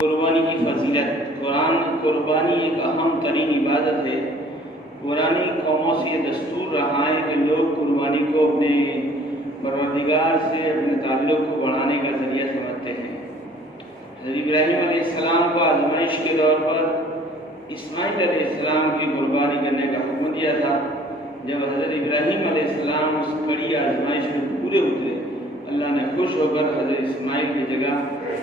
قربانی کی فضیلت۔ قربانی ایک اہم ترین عبادت ہے۔ پرانی قوموں سے یہ دستور رہا ہے کہ لوگ قربانی کو اپنے پروردگار سے اپنے تعلق کو بڑھانے کا ذریعہ سمجھتے ہیں۔ حضرت ابراہیم علیہ السلام کو آزمائش کے دور پر اسماعیل علیہ السلام کی قربانی کرنے کا حکم دیا تھا۔ جب حضرت ابراہیم علیہ السلام اس کڑی آزمائش میں پورے اترے، اللہ نے خوش ہو کر حضرت اسماعیل کی جگہ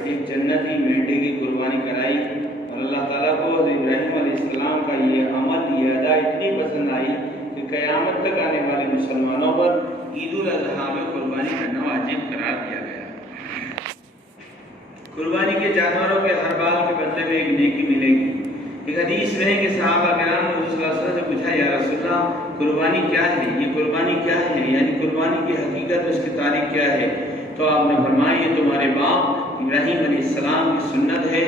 ایک جنتی مینڈے کی قربانی کرائی، اور اللہ تعالیٰ کو حضرت ابراہیم علیہ السلام کا یہ عمل، یہ ادا اتنی پسند آئی کہ قیامت تک آنے والے مسلمانوں پر عید الاضحیٰ میں قربانی کرنا واجب قرار دیا گیا۔ قربانی کے جانوروں کے ہر بال کے بدلے میں ایک نیکی ملے گی۔ ایک حدیث میں ہے کہ صحابہ کرام نے رسول اللہ صلی اللہ علیہ وسلم سے پوچھا، یا رسول اللہ قربانی کیا ہے؟ یہ قربانی کیا ہے؟ یعنی قربانی کی حقیقت، اس کی تاریخ کیا ہے؟ تو آپ نے فرمایا یہ تمہارے باپ ابراہیم علیہ السلام کی سنت ہے۔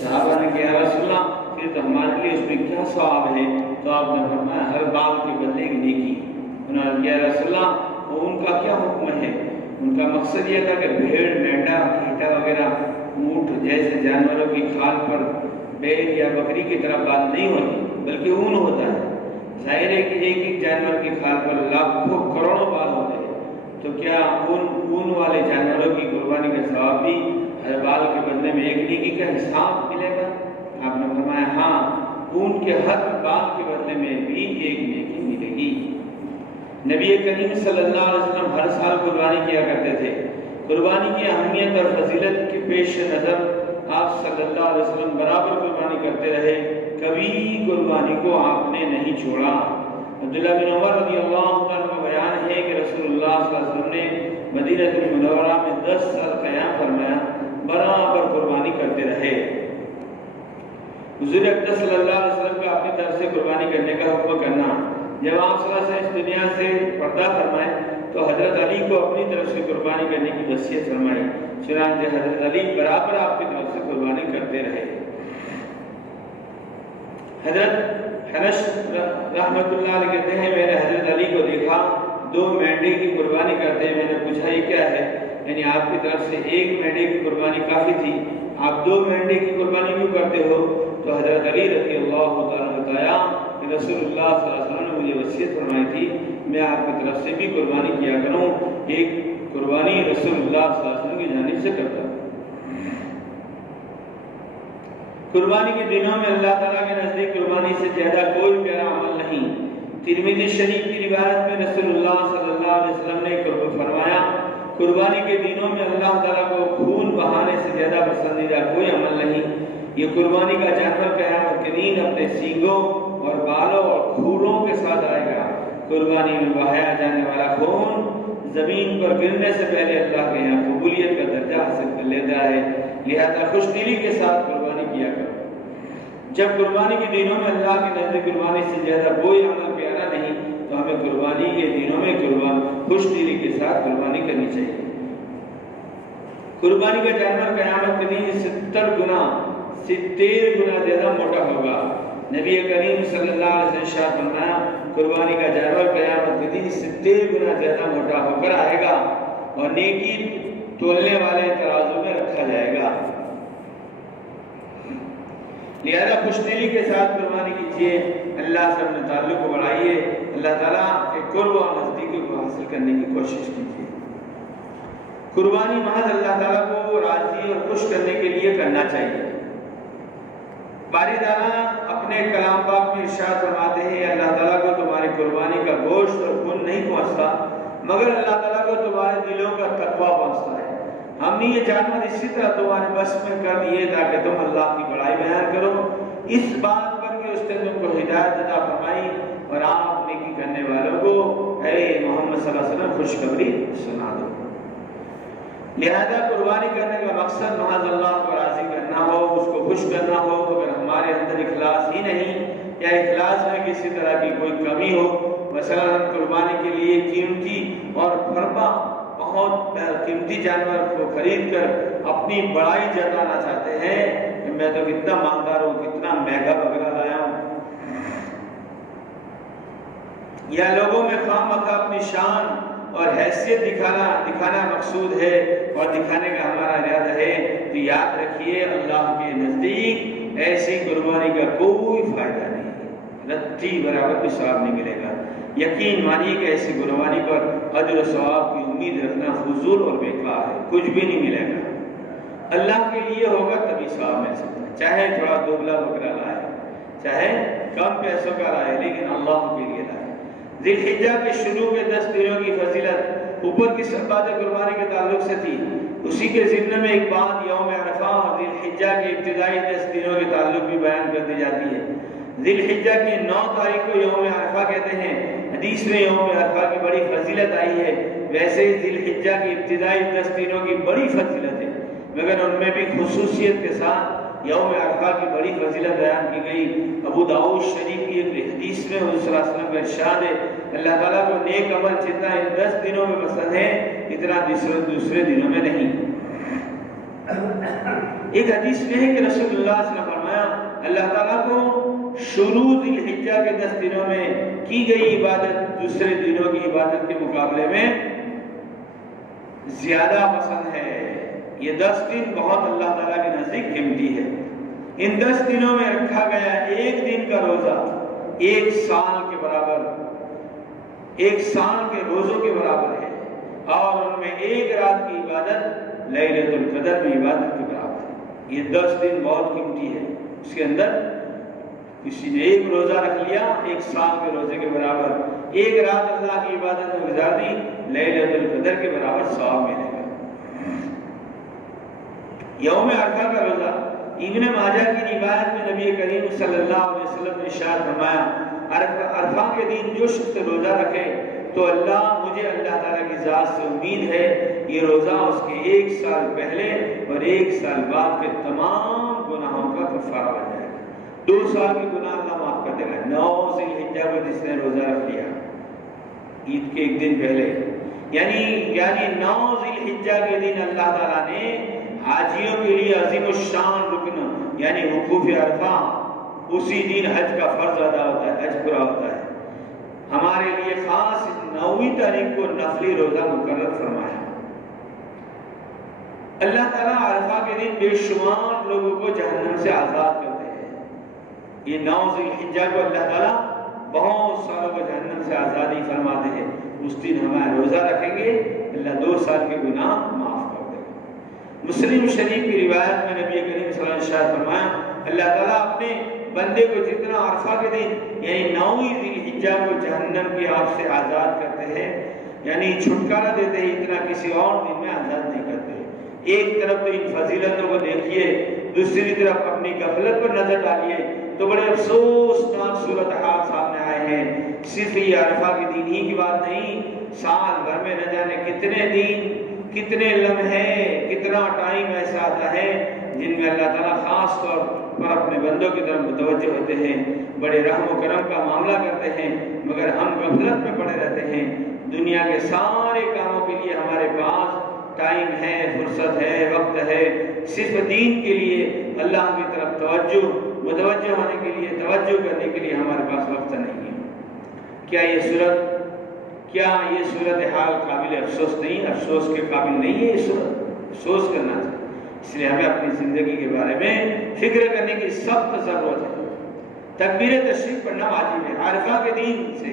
صحابہ نے کہا، یا رسول اللہ پھر تو ہمارے لیے اس میں کیا ثواب ہے؟ تو آپ نے فرمایا ہر بال کے بدلے کی نیکی۔ انہوں نے کہا، یا رسول اللہ وہ ان کا کیا حکم ہے؟ ان کا مقصد یہ تھا کہ بھیڑ، مینڈا، کھیٹا وغیرہ، اونٹ جیسے جانوروں کی کھال پر بیل یا بکری کی طرح بال نہیں ہوتی بلکہ اون ہوتا ہے۔ ظاہر ہے کہ ایک ایک جانور کی کھال پر لاکھوں کروڑوں بال ہوتے ہیں، تو کیا اون والے جانوروں کی قربانی کا ثواب بھی ہر بال کے بدلے میں ایک نیکی کا حساب ملے گا؟ آپ نے فرمایا ہاں، اون کے ہر بال کے بدلے میں بھی ایک نیکی ملے گی۔ نبی کریم صلی اللہ علیہ وسلم ہر سال قربانی کیا کرتے تھے۔ قربانی کی اہمیت اور فضیلت کے پیش نظر آپ صلی اللہ علیہ وسلم برابر قربانی کرتے رہے، کبھی قربانی کو آپ نے نہیں چھوڑا۔ عبداللہ بن عمر رضی اللہ عنہ کا بیان ہے کہ رسول اللہ صلی اللہ علیہ وسلم نے مدینہ المنورہ میں 10 سال قیام فرمایا، برابر قربانی کرتے رہے۔ حضور اقدس صلی اللہ علیہ وسلم کا اپنی طرف سے قربانی کرنے کا حکم کرنا، جب آپ صلی اللہ علیہ وسلم اس دنیا سے پردہ فرمائے تو حضرت علی کو اپنی طرف سے قربانی کرنے کی وصیت فرمائی، چنانچہ حضرت علی برابر آپ کی طرف سے قربانی کرتے رہے۔ حضرت حنش رحمۃ اللہ علیہ کہتے ہیں، میں نے حضرت علی کو دیکھا 2 مینڈے کی قربانی کرتے ہیں۔ میں نے پوچھا یہ کیا ہے؟ یعنی آپ کی طرف سے 1 مینڈے کی قربانی کافی تھی، آپ 2 مینڈے کی قربانی کیوں کرتے ہو؟ تو حضرت علی رضی اللہ تعالیٰ نے بتایا کہ رسول اللہ صلی اللہ علیہ وسلم نے مجھے وصیت فرمائی تھی میں آپ کی طرف سے بھی قربانی کیا کروں، ایک قربانی رسول اللہ صلی اللہ علیہ وسلم کی جانب سے کرتا ہوں۔ قربانی کے دنوں میں اللہ تعالیٰ کے نزدیک قربانی سے زیادہ کوئی پیارا عمل نہیں۔ ترمذی شریف کی روایت میں رسول اللہ صلی اللہ علیہ وسلم نے فرمایا، قربانی کے دنوں میں اللہ تعالیٰ کو خون بہانے سے زیادہ پسندیدہ کوئی عمل نہیں۔ یہ قربانی کا جانور قیامت کے دن اپنے سینگوں اور بالوں اور کھوروں کے ساتھ آئے گا۔ قربانی میں بہایا جانے والا خون زمین پر گرنے سے پہلے اللہ کے یہاں قبولیت کا درجہ حاصل کر لیتا ہے، لہذا خوش دلی کے ساتھ قربانی کیا کرو۔ جب قربانی کے دنوں میں اللہ کے نزدیک قربانی سے زیادہ کوئی عمل پیارا نہیں، تو ہمیں قربانی کے دنوں میں خوش دلی کے ساتھ قربانی کرنی چاہیے۔ قربانی کا جانور قیامت کے دن 70 گنا زیادہ موٹا ہوگا۔ نبی کریم صلی اللہ علیہ وسلم نے ارشاد فرمایا، قربانی کا جانور قیامت کے دن 70 گنا زیادہ موٹا ہو کر آئے گا اور نیکی تولنے والے ترازو میں رکھا جائے گا۔ لہذا خوش دلی کے ساتھ قربانی کیجیے، اللہ سے اپنے تعلق کو بڑھائیے، اللہ تعالیٰ کے قرب و نزدیکی کو حاصل کرنے کی کوشش کیجیے۔ قربانی محض اللہ تعالیٰ کو راضی اور خوش کرنے کے لیے کرنا چاہیے۔ باری تعالیٰ اپنے کلام پاک میں ارشاد فرماتے ہیں، اللہ تعالیٰ کو تمہاری قربانی کا گوشت اور خون نہیں پہنچتا، مگر اللہ تعالیٰ کو تمہارے دلوں کا تقویٰ پہنچتا ہے۔ ہم نے یہ جانور اسی طرح تمہارے بس میں کر دیے تاکہ تم اللہ کی بڑائی بیان کرو، اس بات پر کہ اس نے تم کو ہدایت عطا فرمائی اور آپ نیکی کرنے والوں کو اے محمد صلی اللہ علیہ وسلم خوشخبری سنا دو۔ لہذا قربانی کرنے کا مقصد محض اللہ کو راضی کرنا ہو، اس کو خوش کرنا ہو، اگر ہمارے اندر اخلاص ہی نہیں یا اخلاص میں کسی طرح کی کوئی کمی ہو، مثلا قربانی کے لیے قیمتی اور فرما بہت قیمتی جانور کو خرید کر اپنی بڑائی جتانا چاہتے ہیں کہ میں تو کتنا مالدار ہوں، کتنا مہنگا بکرا لایا ہوں، یا لوگوں میں خواہ مخواہ اپنی شان اور حیثیت دکھانا مقصود ہے، اور دکھانے کا ہمارا ارادہ ہے تو یاد رکھیے اللہ کے نزدیک ایسی قربانی کا کوئی فائدہ نہیں ہے، رتی برابر بھی ثواب نہیں ملے گا۔ یقین مانیے کہ ایسی قربانی پر اجر و ثواب کی امید رکھنا فضول اور بیکار ہے، کچھ بھی نہیں ملے گا۔ اللہ کے لیے ہوگا تبھی ثواب مل سکتا ہے، چاہے تھوڑا دبلا بکرا لائے، چاہے کم پیسوں کا لائے، لیکن اللہ کے لیے لائے۔ ذی الحجہ کے شروع کے 10 دنوں کی فضیلت اوپر کی سب باتیں قربانی کے تعلق سے تھی، اسی کے ضمن میں ایک بات یوم عرفہ اور ذی الحجہ کے ابتدائی 10 دنوں کے تعلق بھی بیان کر دی جاتی ہے۔ ذی الحجہ کی 9 تاریخ کو یوم عرفہ کہتے ہیں، حدیث میں یوم عرفہ کی بڑی فضیلت آئی ہے، ویسے ذی الحجہ کی ابتدائی 10 دنوں کی بڑی فضیلت ہے، مگر ان میں بھی خصوصیت کے ساتھ یوم عرفہ کی بڑی فضیلت بیان کی گئی۔ ابو داؤد شریف کی ایک حدیث میں حضور صلی اللہ علیہ وسلم کا ارشاد ہے، اللہ تعالیٰ کو نیک عمل جتنا ان 10 دنوں میں پسند ہے اتنا دوسرے دنوں میں نہیں۔ ایک حدیث میں ہے کہ رسول اللہ صلی اللہ علیہ وسلم نے فرمایا، اللہ تعالیٰ کو شروع ذی الحجہ کے 10 دنوں میں کی گئی عبادت دوسرے دنوں کی عبادت کے مقابلے میں زیادہ پسند ہے۔ یہ 10 دن بہت اللہ تعالیٰ کے نزدیک قیمتی ہے۔ ان 10 دنوں میں رکھا گیا ایک دن کا روزہ 1 سال کے برابر، 1 سال کے روزوں کے برابر ہے، اور ان میں ایک رات کی عبادت لیلۃ القدر میں عبادت کے برابر ہے۔ یہ 10 دن بہت قیمتی ہے، اس کے اندر کسی نے ایک روزہ رکھ لیا 1 سال کے روزے کے برابر، ایک رات اللہ کی عبادت میں گزار دی، لیلۃ القدر کے برابر ثواب ملے گا۔ یوم عرفہ کا روزہ ابن ماجہ کی روایت میں نبی کریم صلی اللہ علیہ وسلم نے ارشاد فرمایا، عرفہ کے دن جو شخص روزہ رکھے تو مجھے اللہ تعالیٰ کی ذات سے امید ہے یہ روزہ اس کے 1 سال پہلے اور 1 سال بعد کے تمام گناہوں کا کفارہ بن جائے گا۔ 2 سال کے گناہ اللہ معاف کر دے گا۔ 9 ذی الحجہ کو جس نے روزہ رکھ لیا عید کے ایک دن پہلے، یعنی 9 ذی الحجہ کے دن اللہ تعالیٰ نے حاجیوں کے لیے عظیم الشان رکن یعنی وقوف عرفہ، اسی دن حج کا فرض ادا ہوتا ہے، حج پورا ہوتا ہے۔ ہمارے لیے خاص 9ویں تاریخ کو نفلی روزہ مقرر فرمایا۔ اللہ تعالیٰ عرفہ کے دن بے شمار لوگوں کو جہنم سے آزاد کرتے ہیں۔ یہ 9 ذی الحجہ کو اللہ تعالیٰ بہت ساروں کو جہنم سے آزادی فرماتے ہیں۔ اس دن ہمارا روزہ رکھیں گے، اللہ 2 سال کے گناہ معاف کر دے گا۔ مسلم شریف کی روایت میں نبی کریم صلی اللہ علیہ وسلم نے فرمایا، اللہ تعالیٰ اپنے بندے کو جتنا عرفہ کے دن یعنی 9ویں ذی الحجہ کو جہنم کی آگ سے آزاد کرتے ہیں، یعنی چھٹکارا دیتے ہیں، اتنا کسی اور دن میں آزاد نہیں کرتے۔ ایک طرف تو ان فضیلتوں کو دیکھیے، دوسری طرف اپنی غفلت پر نظر ڈالیے تو بڑے افسوسناک صورتحال سامنے آئے ہیں۔ صرف یہ عرفہ کے دن ہی کی بات نہیں، سال بھر میں نہ جانے کتنے دن، کتنے لمحے، کتنا ٹائم ایسا آتا ہے جن میں اللہ تعالیٰ خاص طور پر اپنے بندوں کی طرف متوجہ ہوتے ہیں، بڑے رحم و کرم کا معاملہ کرتے ہیں، مگر ہم غفلت میں پڑے رہتے ہیں۔ دنیا کے سارے کاموں کے لیے ہمارے پاس ٹائم ہے، فرصت ہے، وقت ہے، صرف دین کے لیے اللہ کی طرف متوجہ ہونے کے لیے، توجہ کرنے کے لیے ہمارے پاس وقت نہیں ہے۔ کیا یہ صورتحال قابل افسوس نہیں، افسوس کے قابل نہیں ہے؟ یہ صورت افسوس کرنا چاہیے۔ اس لیے ہمیں اپنی زندگی کے بارے میں فکر کرنے کی سخت ضرورت ہے۔ تکبیر تشریف پڑھنا واجب ہے۔ عرفہ کے دن سے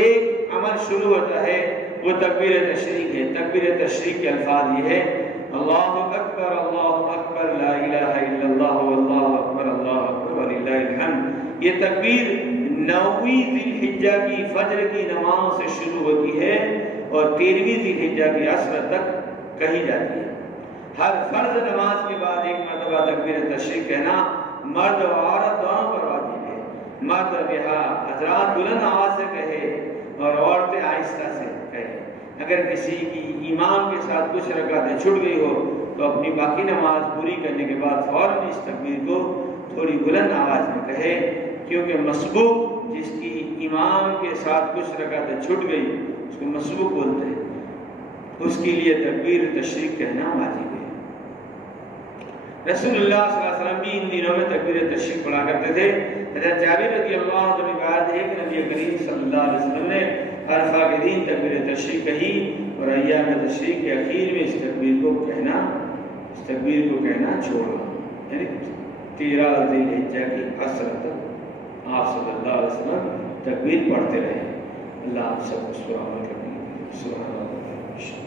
ایک عمل شروع ہوتا ہے، وہ تکبیر تشریق ہے۔ تکبیر تشریق کے الفاظ یہ ہے، اللہ اکبر لا الہ الا اللہ واللہ اکبر وللہ الحمد۔ یہ تکبیر 9ویں ذی الحجہ کی فجر کی نماز سے شروع ہوتی ہے اور 13ویں ذی الحجہ کی عصر تک کہی جاتی ہے۔ ہر فرض نماز کے بعد ایک مرتبہ تکبیر تشریق کہنا مرد و عورت دونوں پر واجب ہے۔ مرد حضرات بلند آواز سے کہے اور عورتیں آہستہ سے کہے۔ اگر کسی کی امام کے ساتھ کچھ رکعتیں چھوٹ گئی ہو تو اپنی باقی نماز پوری کرنے کے بعد فوراً اس تکبیر کو تھوڑی بلند آواز میں کہے، کیونکہ مسبوق جس کی امام کے ساتھ کچھ رکعتیں چھوٹ گئی اس کو مسبوق بولتے ہیں، اس کے لیے تکبیر تشریق کہنا واجب ہے۔ رسول اللہ صلی اللہ علیہ وسلم بھی ان دنوں میں تکبیر تشریق پڑھا کرتے تھے۔ حضرت جابر رضی اللہ عنہ سے روایت ہے کہ نبی کریم صلی اللہ علیہ وسلم نے عرفہ کے دن تکبیر تشریق کہی اور ایام تشریق کے اخیر میں اس تکبیر کو کہنا چھوڑنا، یعنی 13 ذی الحجہ کی عصر تک آپ صلی اللہ علیہ وسلم تکبیر پڑھتے رہے۔ اللہ آپ سب کو اس پر عمل کرنے کی سبحان اللہ۔